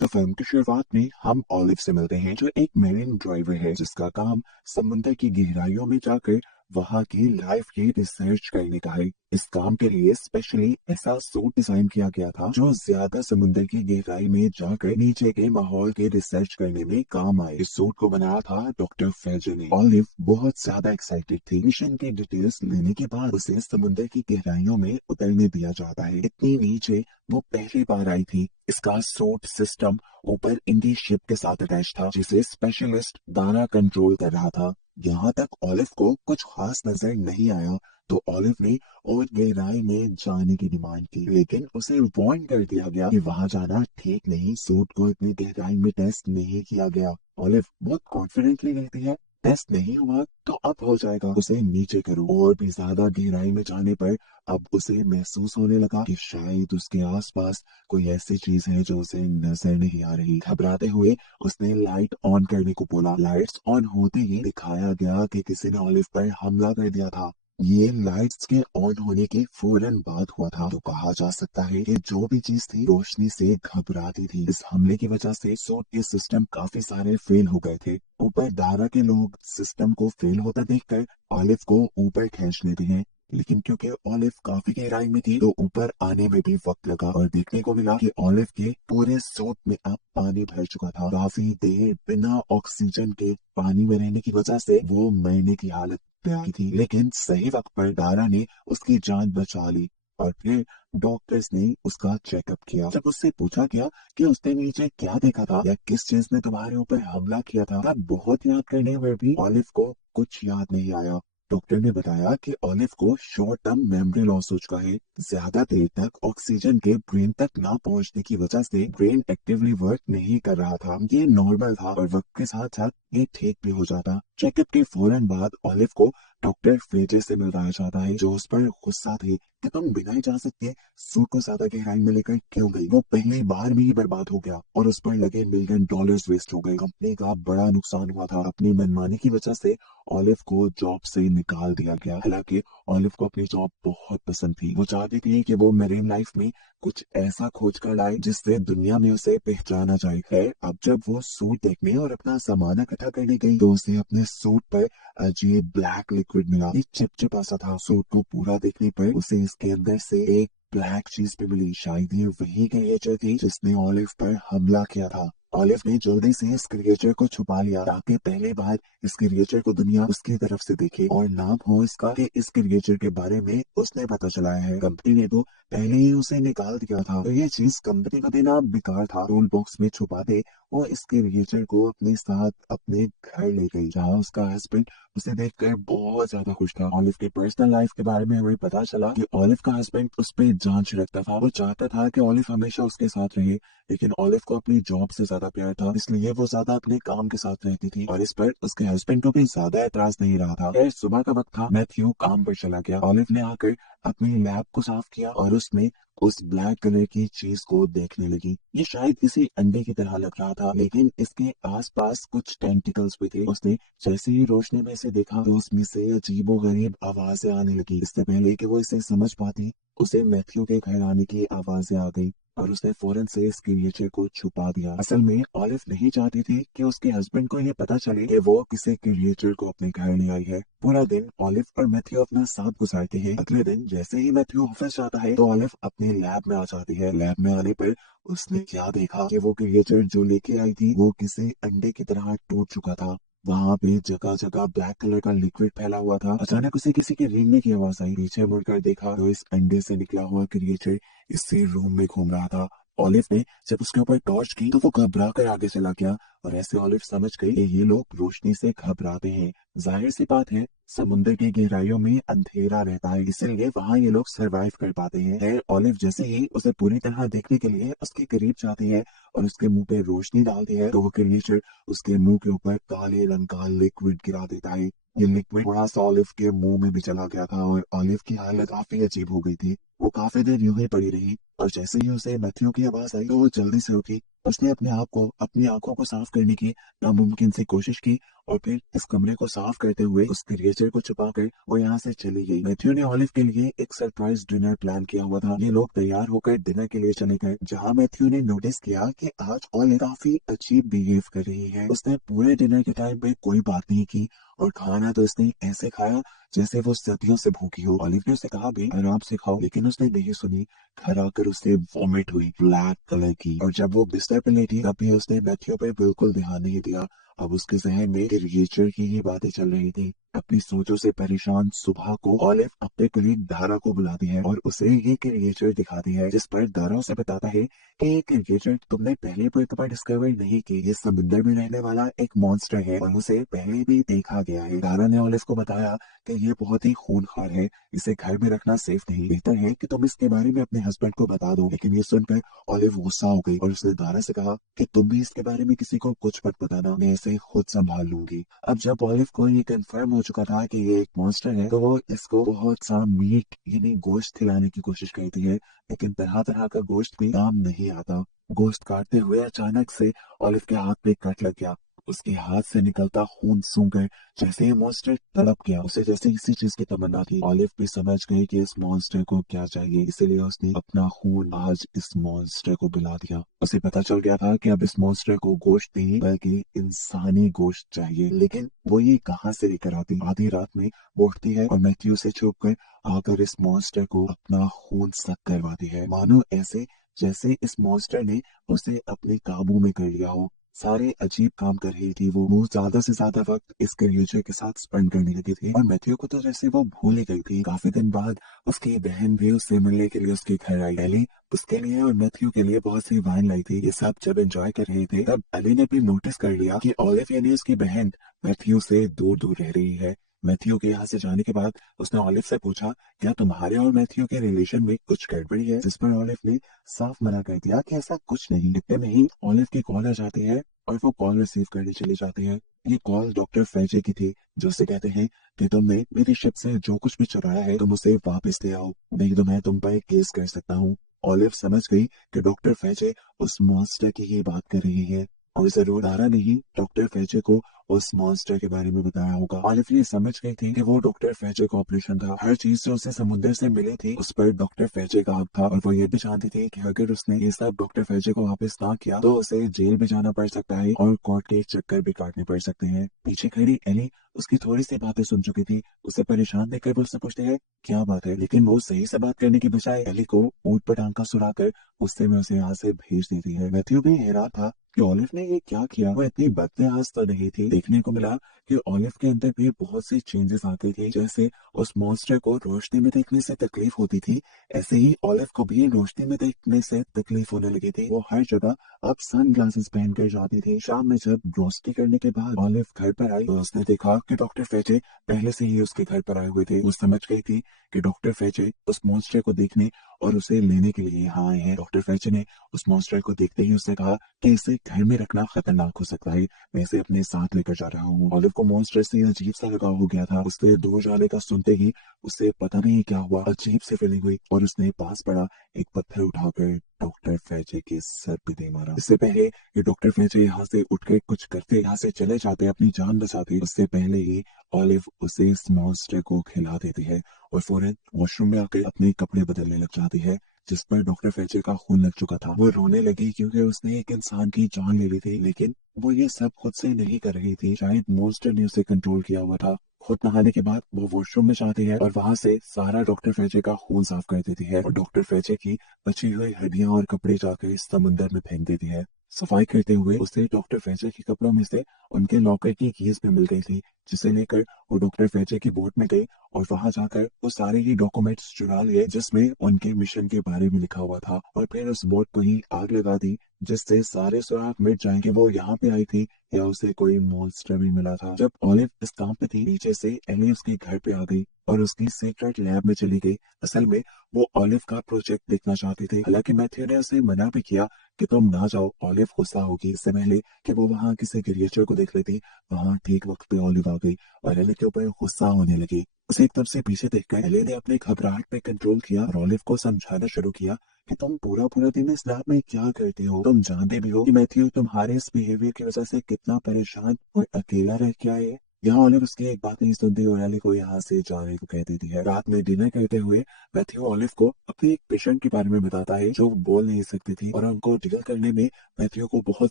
तो फिल्म की शुरुआत में हम ऑलिव से मिलते हैं जो एक मेरीन ड्राइवर है जिसका काम समुद्र की गहराइयों में जाकर वहां की लाइफ की रिसर्च करने का है। इस काम के लिए स्पेशली ऐसा सूट डिजाइन किया गया था जो ज्यादा समुद्र की गहराई में जाकर नीचे के माहौल की रिसर्च करने में काम आए। इस सूट को बनाया था डॉक्टर फेजर ने। ऑलिव बहुत ज्यादा एक्साइटेड थी। मिशन की डिटेल्स लेने के बाद उसे समुद्र की गहराइयों में उतरने दिया जाता है। इतनी नीचे वो पहली बार आई थी। इसका सूट सिस्टम ऊपर इनकी शिप के साथ अटैच था जिसे स्पेशलिस्ट दाना कंट्रोल कर रहा था। यहाँ तक ऑलिव को कुछ खास नजर नहीं आया तो ऑलिव ने और गहराई में जाने की डिमांड की, लेकिन उसे वार्न कर दिया गया कि वहां जाना ठीक नहीं। सूट को इतनी गहराई में टेस्ट नहीं किया गया। ऑलिव बहुत कॉन्फिडेंटली कहती है टेस्ट नहीं हुआ तो अब हो जाएगा, उसे नीचे करो। और भी ज्यादा गहराई में जाने पर अब उसे महसूस होने लगा कि शायद उसके आसपास कोई ऐसी चीज है जो उसे नजर नहीं आ रही। घबराते हुए उसने लाइट ऑन करने को बोला। लाइट्स ऑन होते ही दिखाया गया कि किसी ने ऑलिव पर हमला कर दिया था। ये लाइट्स के ऑन होने के फौरन बाद हुआ था, तो कहा जा सकता है कि जो भी चीज थी रोशनी से घबराती थी। इस हमले की वजह से सूट के सिस्टम काफी सारे फेल हो गए थे। ऊपर दारा के लोग सिस्टम को फेल होता देखकर ऑलिव को ऊपर खींच लेते हैं, लेकिन क्योंकि ऑलिव काफी गहराई में थी तो ऊपर आने में भी वक्त लगा और देखने को मिला कि ऑलिव के पूरे सूट में अब पानी भर चुका था। काफी देर बिना ऑक्सीजन के पानी में रहने की वजह से वो मरने की हालत पे आ गई थी, लेकिन सही वक्त पर दारा ने उसकी जान बचा ली। और फिर डॉक्टर्स ने उसका चेकअप किया। जब उससे पूछा गया कि उसने नीचे क्या देखा था या किस चीज ने तुम्हारे ऊपर हमला किया था, तब बहुत याद करने में भी ऑलिव को कुछ याद नहीं आया। डॉक्टर ने बताया कि ऑलिव को शॉर्ट टर्म मेमोरी लॉस हो चुका है। ज्यादा देर तक ऑक्सीजन के ब्रेन तक ना पहुंचने की वजह से ब्रेन एक्टिवली वर्क नहीं कर रहा था। ये नॉर्मल था और वक्त के साथ साथ ये ठीक भी हो जाता। चेकअप के फौरन बाद ऑलिव को डॉक्टर फ्रेजर से मिलवाया जाता है जो उस पर गुस्सा थे कि तुम बिना इजाजत के सूट को ज्यादा गहराई में लेकर क्यों गई। वो पहली बार में ही बर्बाद हो गया और उस पर लगे मिलियन डॉलर्स वेस्ट हो गए। कंपनी का बड़ा नुकसान हुआ था। अपनी मनमानी की वजह से ऑलिव को जॉब से निकाल दिया गया। हालांकि ऑलिव को अपनी जॉब बहुत पसंद थी। वो चाहती थी कि वो मेरीन लाइफ में कुछ ऐसा खोज कर लाए जिससे दुनिया में उसे पहचाना जाए। है अब जब वो सूट देखने और अपना सामान इकट्ठा करने गई तो उसे अपने सूट पर अजीब ब्लैक लिक्विड मिला। ये चिपचिपा सा था। सूट को पूरा देखने पर उसे इसके अंदर से एक ब्लैक चीज भी मिली। शायद ये वही क्रिएचर थी जिसने ऑलिव पर हमला किया था। ऑलिव ने जल्दी से इस क्रिएचर को छुपा लिया ताकि पहली बार इस क्रिएचर को दुनिया उसकी तरफ से देखे और नाम हो इसका कि इस क्रिएचर के बारे में उसने पता चलाया है। कंपनी ने तो पहले ही उसे निकाल दिया था, तो ये चीज कंपनी का देना बेकार था। टूल बॉक्स में छुपा दे वो इस क्रिएचर को अपने साथ अपने घर ले गई जहाँ उसका हस्बैंड उसे देखकर बहुत ज्यादा खुश था। ऑलिव की पर्सनल लाइफ के बारे में हमें पता चला कि ऑलिव का हस्बैंड उस पर जांच रखता था। वो चाहता था कि ऑलिव हमेशा उसके साथ रहे, लेकिन ऑलिव को अपनी जॉब से ज्यादा प्यार था, इसलिए वो ज्यादा अपने काम के साथ रहती थी और इस पर उसके हस्बैंड को भी ज्यादा एतराज नहीं रहा था। खैर सुबह का वक्त था। मैथ्यू काम पर चला गया। ऑलिव ने आकर अपनी लैब को साफ किया और उसमें उस ब्लैक कलर की चीज को देखने लगी। ये शायद किसी अंडे की तरह लग रहा था, लेकिन इसके आसपास कुछ टेंटिकल्स भी थे। उसने जैसे ही रोशनी में से देखा तो उसमें से अजीबो गरीब आवाजें आने लगी। इससे पहले कि वो इसे समझ पाती उसे मैथ्यू के घर आने की आवाजें आ गई और उसने फौरन से इस क्रिएचर को छुपा दिया। असल में ऑलिव नहीं चाहती थी कि उसके हस्बैंड को ये पता चले कि वो किसी क्रिएचर को अपने घर ले आई है। पूरा दिन ऑलिव और मैथ्यू अपना साथ गुजारते हैं। अगले दिन जैसे ही मैथ्यू ऑफिस जाता है तो ऑलिव अपने लैब में आ जाती है। लैब में आने पर उसने क्या देखा कि वो क्रिएचर जो लेके आई थी वो किसी अंडे की तरह टूट चुका था। वहां पे जगह जगह ब्लैक कलर का लिक्विड फैला हुआ था। अचानक उसे किसी के रेंगने की आवाज आई। पीछे मुड़कर देखा तो इस अंडे से निकला हुआ क्रिएचर इसी रूम में घूम रहा था। ऑलिव ने जब उसके ऊपर टॉर्च की तो वो घबरा कर आगे चला गया और ऐसे ऑलिव समझ गई कि ये लोग रोशनी से घबराते हैं। जाहिर सी बात है समुद्र की गहराइयों में अंधेरा रहता है, इसीलिए वहां ये लोग सरवाइव कर पाते हैं। खैर ऑलिव जैसे ही उसे पूरी तरह देखने के लिए उसके करीब जाती है और उसके मुंह पे रोशनी डालती है तो वो क्रिएचर उसके मुंह के ऊपर काले रंग का लिक्विड गिरा देता है। ये लिक्विड थोड़ा सा ऑलिव के मुंह में भी चला गया था और ऑलिव की हालत काफी अजीब हो गई थी। वो काफी देर यूं ही पड़ी रही और जैसे ही उसे मैथ्यू की आवाज आई तो वो जल्दी से उठी। उसने अपने आप को अपनी आंखों को साफ करने की नामुमकिन सी कोशिश की और फिर इस कमरे को साफ करते हुए उस क्रिएचर को छुपाकर वो यहाँ से चली गई। मैथ्यू ने ऑलिव के लिए एक सरप्राइज डिनर प्लान किया हुआ था। ये लोग तैयार होकर डिनर के लिए चले गए, जहाँ मैथ्यू ने नोटिस किया कि आज ऑलिव काफी अजीब बिहेव कर रही है। उसने पूरे डिनर के टाइम पे कोई बात नहीं की और खाना तो उसने ऐसे खाया जैसे वो सदियों से भूखी हो। ऑलिव ने उसे कहा भी आराम से खाओ, लेकिन उसने नहीं सुनी। घर आकर उसे वॉमिट हुई ब्लैक कलर की, और जब वो बिस्तर पर लेटी तब भी उसने मैथ्यू पे बिल्कुल ध्यान नहीं दिया। अब उसके जहन में क्रिएचर की ही बातें चल रही थी। अपनी सोचों से परेशान सुबह को ऑलिव अपने कलीग दारा को बुलाती है और उसे ये क्रिएचर दिखाती है, जिस पर दारा उसे बताता है कि ये क्रिएचर तुमने पहले कोई कभी डिस्कवर नहीं की। ये समुद्र में रहने वाला एक मॉन्स्टर है और उसे पहले भी देखा गया है। दारा ने ऑलिव को बताया कि ये बहुत ही खूंखार है, इसे घर में रखना सेफ नहीं, बेहतर है कि तुम इसके बारे में अपने हस्बैंड को बता दो। लेकिन ये सुनकर ऑलिव गुस्सा हो गई और उसने दारा से कहा कि तुम भी इसके बारे में किसी को कुछ मत बताना, मैं इसे खुद संभाल लूंगी। अब जब ऑलिव को ये कंफर्म हो चुका था कि ये एक मॉन्स्टर है, तो वो इसको बहुत सा मीट यानी गोश्त खिलाने की कोशिश करती है, लेकिन तरह तरह का गोश्त भी काम नहीं आता। गोश्त काटते हुए अचानक से ऑलिव के हाथ पे कट लग गया। उसके हाथ से निकलता खून सूंघकर जैसे ही मॉन्स्टर तड़प गया, उसे जैसे इसी चीज की तमन्ना थी। ऑलिव भी समझ गई कि इस मॉन्स्टर को क्या चाहिए, इसलिए उसने अपना खून आज इस मॉन्स्टर को पिला दिया। उसे पता चल गया था कि अब इस मॉन्स्टर को गोश्त नहीं बल्कि इंसानी गोश्त चाहिए, लेकिन वो ये कहाँ से लेकर आती। आधी रात में वो उठती है और मैथ्यू से छुप कर आकर इस मॉन्स्टर को अपना खून सक करवाती है, मानो ऐसे जैसे इस मॉन्स्टर ने उसे अपने काबू में कर लिया हो। सारे अजीब काम कर रही थी वो ज्यादा से ज्यादा वक्त इस क्रिएचर के साथ स्पेंड करने लगी थी और मैथ्यू को तो जैसे वो भूल ही गई थी। काफी दिन बाद उसकी बहन भी उससे मिलने के लिए उसके घर आई। एली उसके लिए और मैथ्यू के लिए बहुत सी वाइन लाई थी। ये सब जब एंजॉय कर रहे थे तब एली ने भी नोटिस कर लिया कि ऑलिव यानी उसकी बहन मैथ्यू से दूर दूर रह रही है। मैथ्यू के यहाँ से जाने के बाद उसने ऑलिव से पूछा, क्या तुम्हारे और मैथ्यू के रिलेशन में कुछ गड़बड़ी है? जिस पर ऑलिव ने साफ मना कर दिया कि ऐसा कुछ नहीं। इतने में ही ऑलिव की कॉल आ जाती है और वो कॉल रिसीव करने चली जाती है। ये कॉल डॉक्टर फैजे की थी, जो उसे कहते हैं कि तुमने मेरी शिप से जो कुछ भी चुराया है तुम उसे वापस ले आओ, नहीं तो मैं तुम पर केस कर सकता हूँ। ऑलिव समझ गई कि डॉक्टर फैजे उस मॉन्स्टर की ही बात कर रही है और जरूर दारा ने ही डॉक्टर फैजे को उस मॉन्स्टर के बारे में बताया होगा। ऑलिव ये समझ गई थी कि वो डॉक्टर फैजे का ऑपरेशन था। हर चीज जो उसे समुद्र से मिली थी उस पर डॉक्टर फैजे का हक था और वो ये भी जानती थी कि अगर उसने ये सब डॉक्टर फैजे को वापस ना किया तो उसे जेल भी जाना पड़ सकता है और कोर्ट के चक्कर भी काटने पड़ सकते हैं। पीछे खड़ी एली उसकी थोड़ी सी बातें सुन चुकी थी। उसे परेशान देखकर वो उससे पूछती है क्या बात है, लेकिन वो सही से बात करने की बजाय एली को ऊंट पर टांका सुलाकर गुस्से में उसे यहाँ से भेज देती है। मैथ्यू भी हैरान था कि ऑलिव ने ये क्या किया। वो इतनी बदतमीज तो नहीं थी। देखने को मिला कि ऑलिव के अंदर भी बहुत सी चेंजेस आ गई थी। जैसे उस मॉन्स्टर को रोशनी में देखने से तकलीफ होती थी, ऐसे ही ऑलिव को भी रोशनी में देखने से तकलीफ होने लगी थी। वो हर जगह अब सन ग्लासेस पहन कर जाती थी। शाम में जब रोशनी करने के बाद ऑलिव घर पर आई तो उसने देखा कि डॉक्टर फेचे पहले से ही उसके घर पर आए हुए थे। वो समझ गई थी कि डॉक्टर फेचे उस मॉन्स्टर को देखने और उसे लेने के लिए यहाँ आए हैं। डॉक्टर फेचे ने उस मॉन्स्टर को देखते ही उससे कहा कि इसे घर में रखना खतरनाक हो सकता है, मैं इसे अपने साथ लेकर जा रहा हूँ। ऑलिव को मॉन्स्टर से अजीब सा लगाव हो गया था। उससे दूर जाने का सुनते ही उसे पता नहीं क्या हुआ, अजीब सी फीलिंग हुई और उसने पास पड़ा एक पत्थर उठाकर डॉक्टर फैजे के सर पे दे मारा। इससे पहले कि डॉक्टर फैजे यहाँ से उठकर कुछ करते, यहाँ से चले जाते, अपनी जान बचाते, उससे पहले ही ऑलिव उसे इस मॉन्स्टर को खिला देती है और फौरन वॉशरूम में आकर अपने कपड़े बदलने लग जाती है, जिस पर डॉक्टर फैचे का खून लग चुका था। वो रोने लगी क्योंकि उसने एक इंसान की जान ले ली थी, लेकिन वो ये सब खुद से नहीं कर रही थी, शायद मॉन्स्टर ने उसे कंट्रोल किया हुआ था। खुद नहाने के बाद वो वॉशरूम में जाती है और वहां से सारा डॉक्टर फैचे का खून साफ कर देती है और डॉक्टर फैचे की बची हुई हड्डियां और कपड़े जाकर इस समुद्र में फेंक देती है। सफाई करते हुए उसे डॉक्टर फैचे के कपड़ों में से उनके लॉकर की कीज भी मिल गई थी, जिसे लेकर वो डॉक्टर फैचे की बोट में गई और वहां जाकर वो सारे ही डॉक्यूमेंट्स चुरा लिए जिसमें उनके मिशन के बारे में लिखा हुआ था और फिर उस बोट को ही आग लगा दी, जिससे सारे सुराग मिट जाएंगे वो यहाँ पे आई थी या उसे कोई मॉन्स्टर भी मिला था। जब ऑलिव इस काम पे थी, पीछे से एली उसके घर पे आ गई और उसकी सीक्रेट लैब में चली गई। असल में वो ऑलिव का प्रोजेक्ट देखना चाहती थी। हालांकि मैथ्यू ने उसे मना भी किया कि तुम ना जाओ, ऑलिव गुस्सा होगी। इससे पहले कि वो वहां किसी क्रिएचर को देख लेती, वहां ठीक वक्त पे ऑलिव आ गई और एली के ऊपर गुस्सा होने लगी। उसे एकदम से पीछे देखकर एली ने अपने घबराहट पे कंट्रोल किया और ऑलिव को समझाना शुरू किया कि तुम पूरा पूरा दिन इस लैब में क्या करते हो। तुम जानते भी हो कि मैथ्यू तुम्हारे इस बिहेवियर की वजह से कितना परेशान और अकेला रह के आए। यहाँ ऑलिव उसकी एक बात नहीं सुनती और एली को यहाँ से जाने को कह देती है। रात में डिनर करते हुए मैथ्यू ऑलिव को अपने एक पेशेंट के बारे में बताता है जो बोल नहीं सकती थी और उनको डील करने में मैथ्यू को बहुत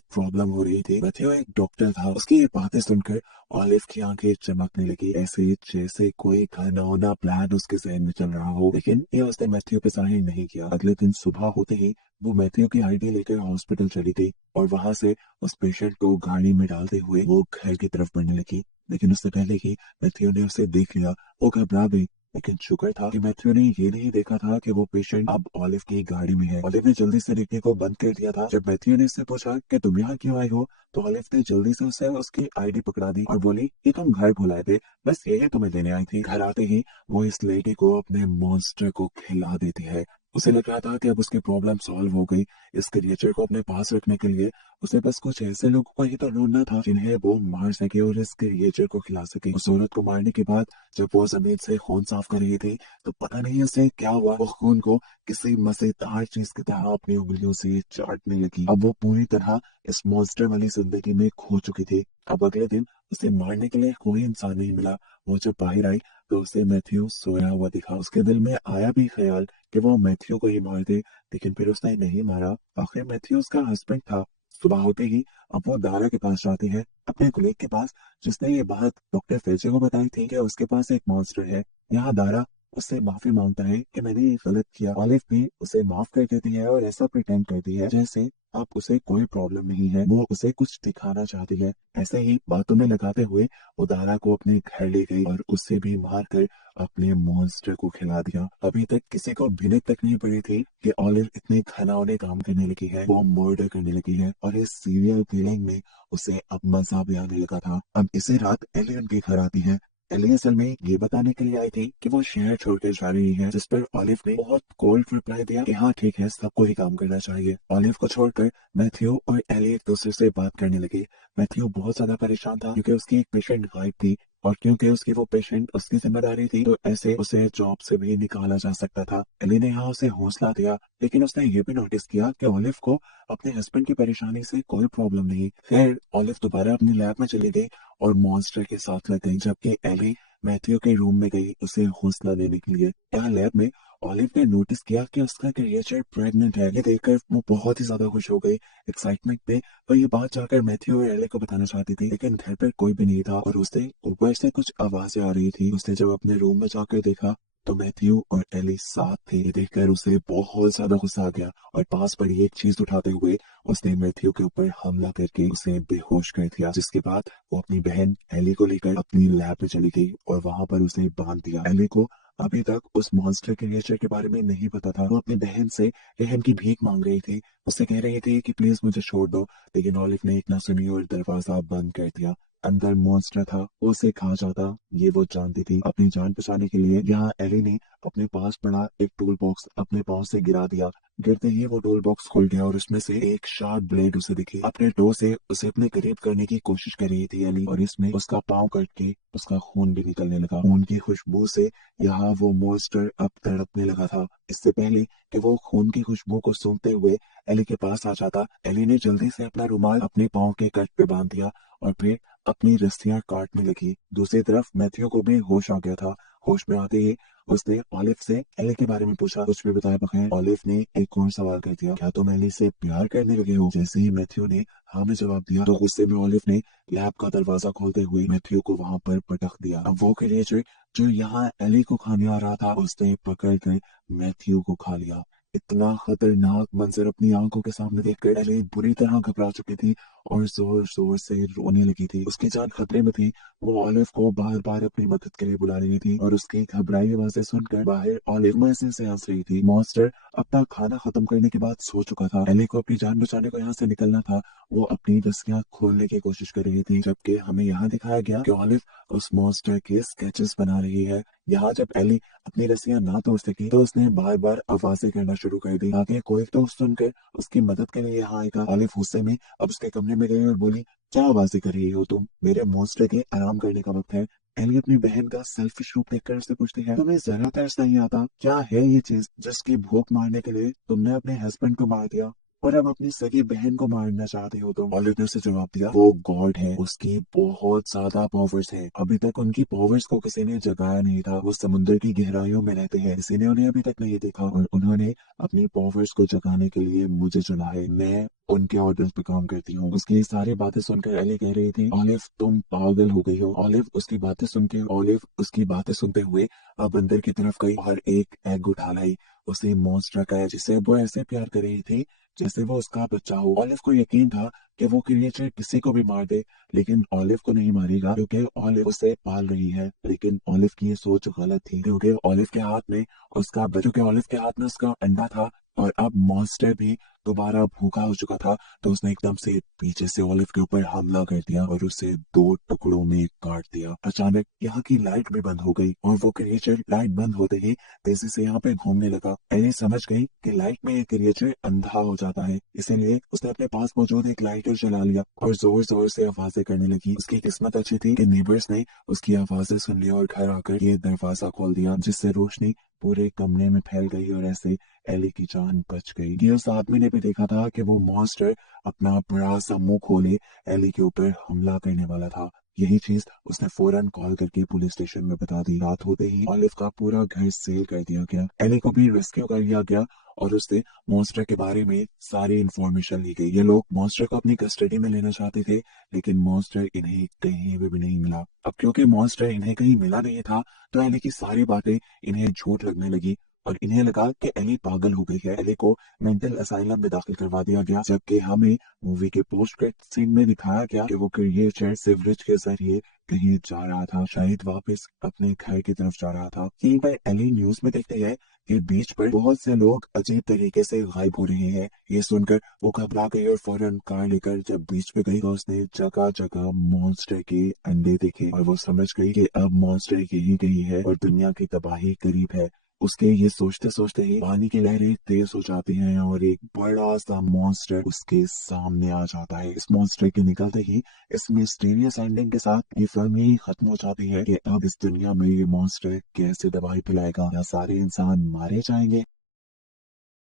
प्रॉब्लम हो रही थी। मैथ्यू एक डॉक्टर था। उसकी ये बातें सुनकर ऑलिव की आंखें चमकने लगी, ऐसे जैसे कोई घनौना प्लान उसके जहन में चल रहा हो। लेकिन ये उसने मैथ्यू पे जाहिर नहीं किया। अगले दिन सुबह होते ही वो मैथ्यू की आईडी लेकर हॉस्पिटल चली गई और वहां से उस पेशेंट को गाड़ी में डालते हुए वो घर की तरफ बढ़ने लगी। लेकिन उससे पहले ही मैथ्यू ने उसे देख लिया। वो घबरा गई, लेकिन शुक्र था कि मैथ्यू ने ये नहीं देखा था कि वो पेशेंट अब ऑलिव की गाड़ी में है। ऑलिव ने जल्दी से देखने को बंद कर दिया था। जब मैथ्यू ने उससे पूछा कि तुम यहाँ क्यों आए हो, तो ऑलिव ने जल्दी से उसे उसकी आईडी पकड़ा दी और बोली कि तुम घर भुलाए थे, बस यही तुम्हें लेने आई थी। घर आते ही वो इस लेडी को अपने मॉन्स्टर को खिला देती है। उसे लग रहा था कि अब उसकी प्रॉब्लम सॉल्व हो गई। इस क्रिएचर को अपने पास रखने के लिए उसे बस कुछ ऐसे लोगों को ही तो ढूंढना था जिन्हें वो मार सके और इस क्रिएचर को खिला सके। उस औरत को मारने के बाद जब वो जमीन से खून साफ कर रही थी तो पता नहीं उसे क्या हुआ, वो खून को किसी मजेदार चीज की तरह अपनी उंगलियों से चाटने लगी। अब वो पूरी तरह इस मॉन्स्टर वाली जिंदगी में खो चुकी थी। अब अगले दिन उसे मारने के लिए कोई इंसान नहीं मिला। वो जब बाहर आई तो उसे मैथ्यू सोया हुआ दिखा। उसके दिल में आया भी ख्याल कि वो मैथ्यू को ही मार दे, लेकिन फिर उसने नहीं मारा। आखिर मैथ्यू उसका हस्बैंड था। सुबह होते ही अब वो दारा के पास जाती है, अपने कुलीग के पास जिसने ये बात डॉक्टर फेजे को बताई थी कि उसके पास एक मॉन्स्टर है। यहाँ दारा उससे माफी मांगता है कि मैंने ये गलत किया। ऑलिव भी उसे माफ कर देती है और ऐसा प्रिटेंड करती है जैसे अब उसे कोई प्रॉब्लम नहीं है। वो उसे कुछ दिखाना चाहती है। ऐसे ही बातों में लगाते हुए वो दारा को अपने घर ले गई और उसे भी मार कर अपने मॉन्स्टर को खिला दिया। अभी तक किसी को भिनक तक नहीं पड़ी थी कि ऑलिव इतने घिनौने काम करने लगी है, वो मर्डर करने लगी है और इस सीरियल किलिंग में उसे अब मजा भी आने लगा था। अब इसी रात एली उनके घर आती है। एली असल में ये बताने के लिए आई थी कि वो शहर छोड़कर जा रही है, जिस पर ऑलिव ने बहुत कोल्ड रिप्लाई दिया कि हाँ ठीक है, सबको ही काम करना चाहिए। ऑलिव को छोड़कर मैथ्यू और एली एक दूसरे से बात करने लगे। मैथ्यू बहुत ज्यादा परेशान था क्योंकि उसकी एक पेशेंट गायब थी और क्योंकि उसकी वो पेशेंट उसकी जिम्मेदारी थी तो ऐसे उसे जॉब से भी निकाला जा सकता था। एली ने यहाँ उसे हौसला दिया, लेकिन उसने ये भी नोटिस किया कि ऑलिव को अपने हस्बैंड की परेशानी से कोई प्रॉब्लम नहीं। फिर ऑलिव दोबारा अपनी लैब में चली गई और मॉन्स्टर के साथ लग गई, जबकि एली मैथ्यू के रूम में गई उसे हौसला देने के लिए। यहाँ लैब में ऑलिव ने नोटिस किया कि उसका क्रिएचर प्रेग्नेंट है। ये देखकर वो बहुत ही ज्यादा खुश हो गई। एक्साइटमेंट में वो ये बात जाकर मैथ्यू और एली को बताना चाहती थी, लेकिन घर पर कोई भी नहीं था और उसे ऊपर से कुछ आवाजें आ रही थी। उसने जब अपने रूम में जाकर देखा तो मैथ्यू और एली साथ थे। ये देखकर उसे बहुत ज्यादा गुस्सा आ गया और पास पड़ी एक चीज उठाते हुए उसने मैथ्यू के ऊपर हमला करके उसे बेहोश कर दिया, जिसके बाद वो अपनी बहन एली को लेकर अपनी लैब में चली गई और वहां पर उसे बांध दिया। एली को अभी तक उस मॉन्स्टर क्रिएचर के बारे में नहीं पता था। वो अपनी बहन से रहम की भीख मांग रही थी, उससे कह रही थी कि प्लीज मुझे छोड़ दो, लेकिन ऑलिव ने एक ना सुनी और दरवाजा बंद कर दिया। अंदर मॉन्स्टर था, वो उसे खा जाता ये वो जानती थी। अपनी जान बचाने के लिए यहाँ एली ने अपने पास पड़ा एक टूल बॉक्स अपने पाँव से गिरा दिया। गिरते ही वो टूल बॉक्स खुल गया और उसमें से एक शार्प ब्लेड उसे दिखी। अपने टो से उसे अपने करीब करने की कोशिश कर रही थी एली और इसमें उसका पाँव कट के उसका खून भी निकलने लगा। खून की खुशबू से यहाँ वो मॉन्स्टर अब तड़पने लगा था। इससे पहले कि वो खून की खुशबू को सूंघते हुए एली के पास आ जाता, एली ने जल्दी से अपना रुमाल अपने पाँव के कट पे बांध दिया और फिर अपनी रस्सियां काटने लगी। दूसरी तरफ मैथ्यू को भी होश आ गया था। होश में आते ही उसने ऑलिव से एली के बारे में पूछा। कुछ भी बताए बगैर ऑलिव ने एक और सवाल कर दिया, क्या तुम एली से प्यार करने लगे हो? जैसे ही मैथ्यू ने हाँ में जवाब दिया तो गुस्से में ऑलिव ने लैब का दरवाजा खोलते हुए मैथ्यू को वहां पर पटक दिया। अब वो क्रिएचर जो यहाँ एली को खाने आ रहा था उसने पकड़ कर मैथ्यू को खा लिया। इतना खतरनाक मंजर अपनी आंखों के सामने देखकर एली बुरी तरह घबरा चुकी थी और जोर जोर से रोने लगी थी। उसकी जान खतरे में थी। वो ऑलिव को बार बार अपनी मदद के लिए बुला रही थी और उसकी घबराई आवाजें सुनकर बाहर ऑलिव मजे से हंस रही थी। मॉन्स्टर अपना खाना खत्म करने के बाद सो चुका था। एली को अपनी जान बचाने को यहाँ से निकलना था। वो अपनी रस्सियां खोलने की कोशिश कर रही थी, जबकि हमें यहाँ दिखाया गया कि ऑलिव उस मॉन्स्टर के स्केचेस बना रही है। यहाँ जब एली अपनी रस्सियां ना तोड़ सकी तो उसने बार बार आवाजें करना शुरू कर दी ताकि कोई तो सुनकर उसकी मदद के लिए यहाँ आएगा। ऑलिव गुस्से में अब उसके कमरे में गई और बोली, क्या आवाजें कर रही हो तुम? मेरे मॉन्स्टर के आराम करने का वक्त है। एली अपनी बहन का सेल्फिश रूप देखकर उससे पूछती है, तुम्हें जरा तरस नहीं आता? क्या है ये चीज जिसकी भूख मारने के लिए तुमने अपने हस्बैंड को मार दिया और अब अपनी सगी बहन को मारना चाहते हो? तुम ऑलिव ने उसे जवाब दिया, वो गॉड है, उसकी बहुत ज्यादा पावर्स है। अभी तक उनकी पावर्स को किसी ने जगाया नहीं था। वो समुद्र की गहराइयों में रहते हैं, किसी ने उन्हें अभी तक नहीं देखा और उन्होंने अपनी पावर्स को जगाने के लिए मुझे चुना है। मैं उनके ऑर्डर्स पे काम करती हूँ। उसकी ये सारी बातें सुनकर एली कह रही थी, ऑलिव तुम पागल हो गई हो। ऑलिव उसकी बातें सुन के ऑलिव उसकी बातें सुनते हुए अब अंदर की तरफ गई और एक एग उठा लाई। उसे मॉन्स्टर का, जिसे वो ऐसे प्यार कर रही थी जैसे वो उसका बच्चा हो। ऑलिव को यकीन था कि वो क्रिएचर किसी को भी मार दे, लेकिन ऑलिव को नहीं मारेगा क्योंकि ऑलिव उसे पाल रही है। लेकिन ऑलिव की ये सोच गलत थी क्योंकि ऑलिव के हाथ में उसका अंडा था और अब मॉन्स्टर भी दोबारा भूखा हो चुका था। तो उसने एकदम से पीछे से ऑलिव के ऊपर हमला कर दिया और उसे दो टुकड़ों में काट दिया। अचानक यहाँ की लाइट भी बंद हो गई और वो क्रिएचर लाइट बंद होते ही तेजी से यहाँ पे घूमने लगा। एली समझ गई कि लाइट में एक क्रिएचर अंधा हो जाता है, इसीलिए उसने अपने पास मौजूद एक लाइटर जला लिया और जोर जोर से आवाजें करने लगी। उसकी किस्मत अच्छी थी कि नेबर्स ने उसकी आवाजें सुन ली और घर आकर ये दरवाजा खोल दिया, जिससे रोशनी पूरे कमरे में फैल गई और ऐसे एली की जान बच गई। ये उस आदमी ने भी देखा था कि वो मॉन्स्टर अपना बड़ा सा मुंह खोले एली के ऊपर हमला करने वाला था। यही चीज उसने फौरन कॉल करके पुलिस स्टेशन में बता दी। रात होते ही ऑलिव का पूरा घर सील कर दिया गया। एली को भी रेस्क्यू कर लिया गया और उससे मॉन्स्टर के बारे में सारी इंफॉर्मेशन ली गई। ये लोग मॉन्स्टर को अपनी कस्टडी में लेना चाहते थे, लेकिन मॉन्स्टर इन्हें कहीं भी नहीं मिला। अब क्योंकि मॉन्स्टर इन्हें कहीं मिला नहीं था, तो एली की सारी बातें इन्हें झूठ लगने लगी और इन्हें लगा कि एली पागल हो गई है। एली को मेंटल असाइलम में दाखिल करवा दिया गया, जबकि हमें मूवी के पोस्ट क्रेडिट सीन में दिखाया गया कि वो क्रिएचर सिवरेज के जरिए कहीं जा रहा था, शायद वापस अपने घर की तरफ जा रहा था। यहीं पर एली न्यूज में देखते हैं कि बीच पर बहुत से लोग अजीब तरीके से गायब हो रहे हैं। ये सुनकर वो घबरा गई और फौरन कार लेकर जब बीच पे गई तो उसने जगह जगह मॉन्स्टर के अंडे देखे और वो समझ गई कि अब मॉन्स्टर यही गई है और दुनिया की तबाही करीब है। उसके ये सोचते सोचते ही पानी की लहरें तेज हो जाती हैं और एक बड़ा सा मॉन्स्टर उसके सामने आ जाता है। इस मॉन्स्टर के निकलते ही इस मिस्टीरियस एंडिंग के साथ ये फिल्म यही खत्म हो जाती है कि अब इस दुनिया में ये मॉन्स्टर कैसे दवाई पिलाएगा, या सारे इंसान मारे जाएंगे